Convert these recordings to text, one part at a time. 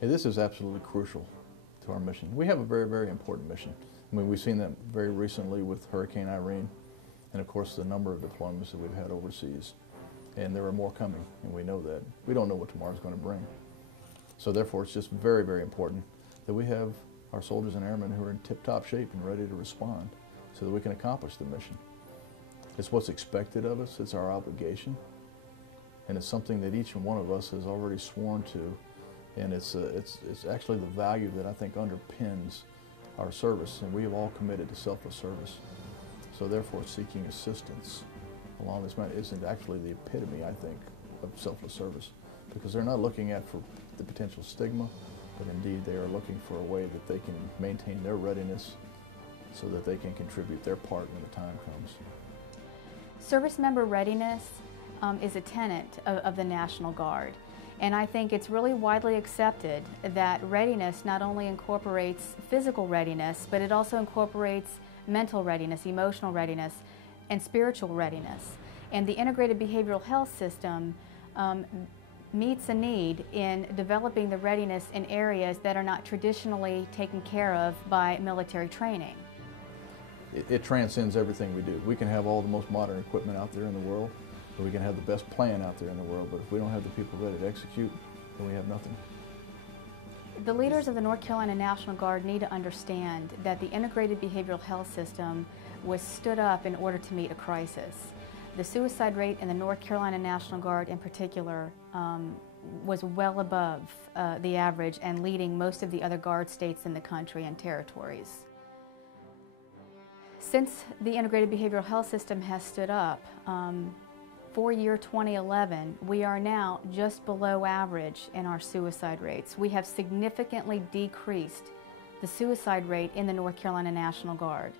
And this is absolutely crucial to our mission. We have a very, very important mission. I mean, we've seen that very recently with Hurricane Irene, and of course the number of deployments that we've had overseas. And there are more coming, and we know that. We don't know what tomorrow's going to bring. So therefore, it's just very, very important that we have our soldiers and airmen who are in tip-top shape and ready to respond so that we can accomplish the mission. It's what's expected of us, it's our obligation, and it's something that each one of us has already sworn to, and it's actually the value that I think underpins our service, and we have all committed to selfless service. So therefore, seeking assistance along this matter isn't actually the epitome, I think, of selfless service, because they're not looking at for the potential stigma, but indeed they are looking for a way that they can maintain their readiness so that they can contribute their part when the time comes. Service member readiness is a tenet of the National Guard. And I think it's really widely accepted that readiness not only incorporates physical readiness, but it also incorporates mental readiness, emotional readiness, and spiritual readiness. And the integrated behavioral health system meets a need in developing the readiness in areas that are not traditionally taken care of by military training. It transcends everything we do. We can have all the most modern equipment out there in the world, or we can have the best plan out there in the world, but if we don't have the people ready to execute, then we have nothing. The leaders of the North Carolina National Guard need to understand that the integrated behavioral health system was stood up in order to meet a crisis. The suicide rate in the North Carolina National Guard in particular was well above the average and leading most of the other Guard states in the country and territories. Since the integrated behavioral health system has stood up, for year 2011, we are now just below average in our suicide rates. We have significantly decreased the suicide rate in the North Carolina National Guard.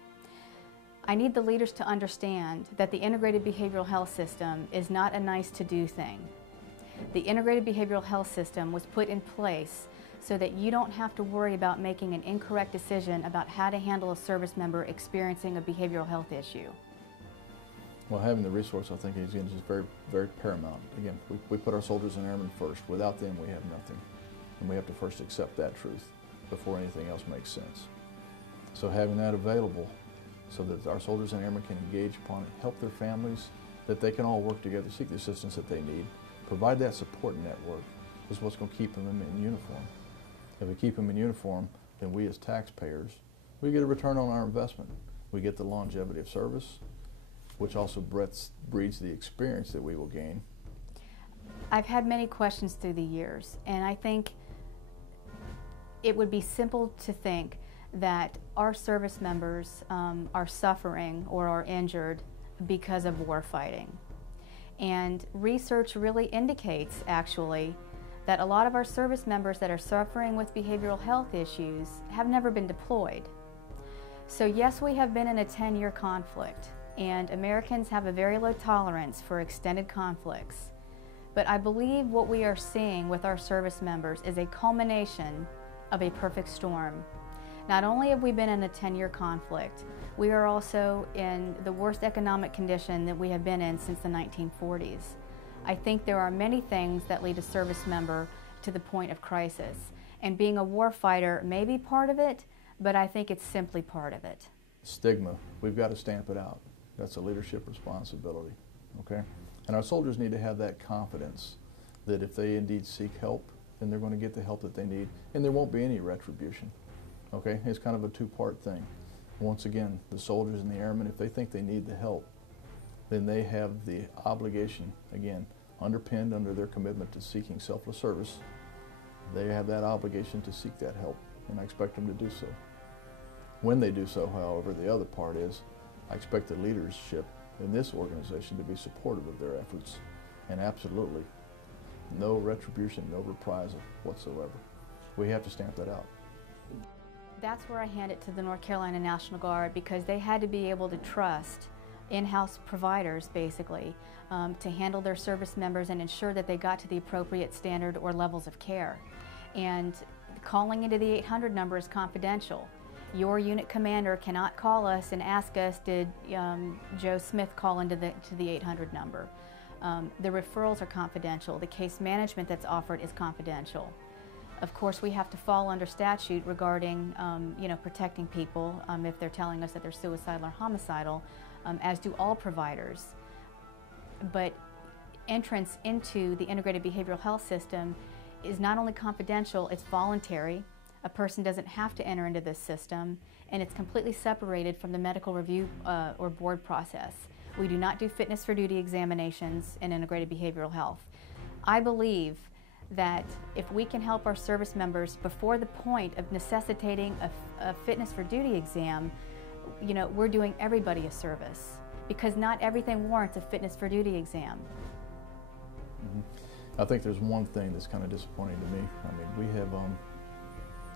I need the leaders to understand that the integrated behavioral health system is not a nice-to-do thing. The integrated behavioral health system was put in place so that you don't have to worry about making an incorrect decision about how to handle a service member experiencing a behavioral health issue. Well, having the resource, I think, is just very, very paramount. Again, we put our soldiers and airmen first. Without them, we have nothing. And we have to first accept that truth before anything else makes sense. So having that available so that our soldiers and airmen can engage upon it, help their families, that they can all work together, seek the assistance that they need, provide that support network is what's going to keep them in uniform. If we keep them in uniform, then we as taxpayers, we get a return on our investment. We get the longevity of service, which also breeds the experience that we will gain. I've had many questions through the years, and I think it would be simple to think that our service members are suffering or are injured because of war fighting. And research really indicates, actually, that a lot of our service members that are suffering with behavioral health issues have never been deployed. So yes, we have been in a 10-year conflict, and Americans have a very low tolerance for extended conflicts. But I believe what we are seeing with our service members is a culmination of a perfect storm. Not only have we been in a 10-year conflict, we are also in the worst economic condition that we have been in since the 1940s. I think there are many things that lead a service member to the point of crisis, and being a war fighter may be part of it, but I think it's simply part of it. Stigma, we've got to stamp it out. That's a leadership responsibility, okay? And our soldiers need to have that confidence that if they indeed seek help, then they're going to get the help that they need, and there won't be any retribution, okay? It's kind of a two-part thing. Once again, the soldiers and the airmen, if they think they need the help, then they have the obligation, again, underpinned under their commitment to seeking selfless service, they have that obligation to seek that help, and I expect them to do so. When they do so, however, the other part is, I expect the leadership in this organization to be supportive of their efforts, and absolutely no retribution, no reprisal whatsoever. We have to stamp that out. That's where I hand it to the North Carolina National Guard, because they had to be able to trust in-house providers, basically, to handle their service members and ensure that they got to the appropriate standard or levels of care. And calling into the 800 number is confidential. Your unit commander cannot call us and ask us, did Joe Smith call into the 800 number? The referrals are confidential. The case management that's offered is confidential. Of course, we have to fall under statute regarding, protecting people if they're telling us that they're suicidal or homicidal, as do all providers. But entrance into the integrated behavioral health system is not only confidential, it's voluntary. A person doesn't have to enter into this system, and it's completely separated from the medical review or board process. We do not do fitness for duty examinations in integrated behavioral health. I believe that if we can help our service members before the point of necessitating a fitness for duty exam, we're doing everybody a service, because not everything warrants a fitness for duty exam. I think there's one thing that's kind of disappointing to me. I mean, we have,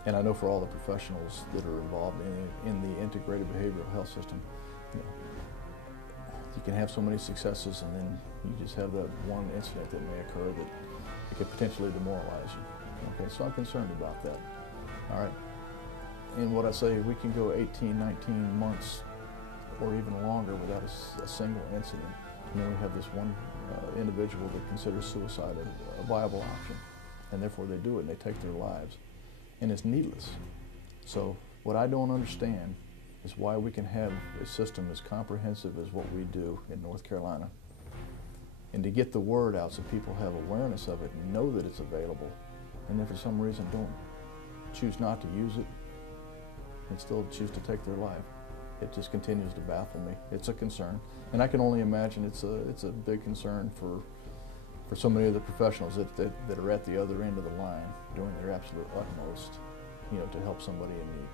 and I know for all the professionals that are involved in the integrated behavioral health system, you can have so many successes, and then you just have that one incident that may occur that it could potentially demoralize you. Okay, so I'm concerned about that. All right. And what I say, we can go 18, 19 months or even longer without a single incident. And then we have this one individual that considers suicide a viable option, and therefore they do it and they take their lives. And it's needless. So what I don't understand is why we can have a system as comprehensive as what we do in North Carolina, and to get the word out so people have awareness of it and know that it's available, and then for some reason don't choose not to use it and still choose to take their life. It just continues to baffle me. It's a concern, and I can only imagine it's a big concern for so many of the professionals that are at the other end of the line doing their absolute utmost, to help somebody in need.